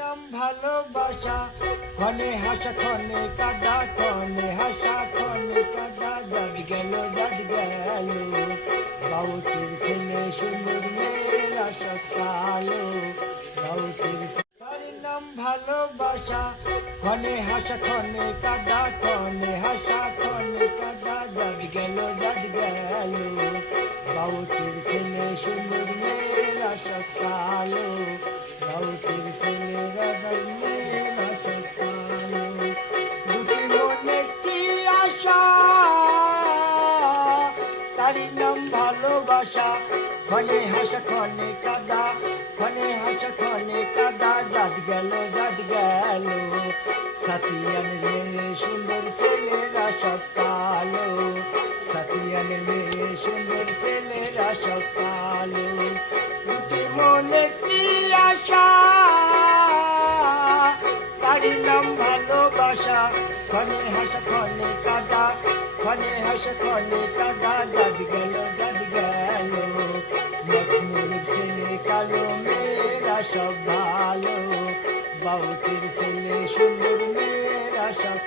নাম ভালোবাসা, ক্ষণে হাসা ক্ষণে কাদা, ক্ষণে হাসা ক্ষণে কাদা, যাদ গেল বাউটির ছেলে সুন্দর মেয়েরা সব কালো, বাউটির তার নাম ভালোবাসা, ক্ষণে হাসা ক্ষণে কাদা, ক্ষণে হাসা ক্ষণে কাদা, যাদ গেল বাউটির ছেলে সুন্দর মেয়েরা সব কালো, বাউটির ছেলেরা মেয়েরা সব কালো। দুটি মনে কি আশা, তারি নাম ভালোবাসা, ক্ষণে হাসা ক্ষণে কাদা, ক্ষণে হাসা ক্ষণে কাদা, যাদ গেল সাথিয়ানের মেয়ে সুন্দর ছেলেরা সব কালো, সাথিয়ানের মেয়ে সুন্দর ছেলেরা সব কালো। দুটি মনে কি আশা, তারি নাম ভালোবাসা, ক্ষণে হাসা ক্ষণে কাদা, ক্ষণে হাসা ক্ষণে কাদা, যাদ গেল মখমুর ছেলে কালো মেয়েরা সব ভালো, বাউটির ছেলে সুন্দর মেয়েরা সব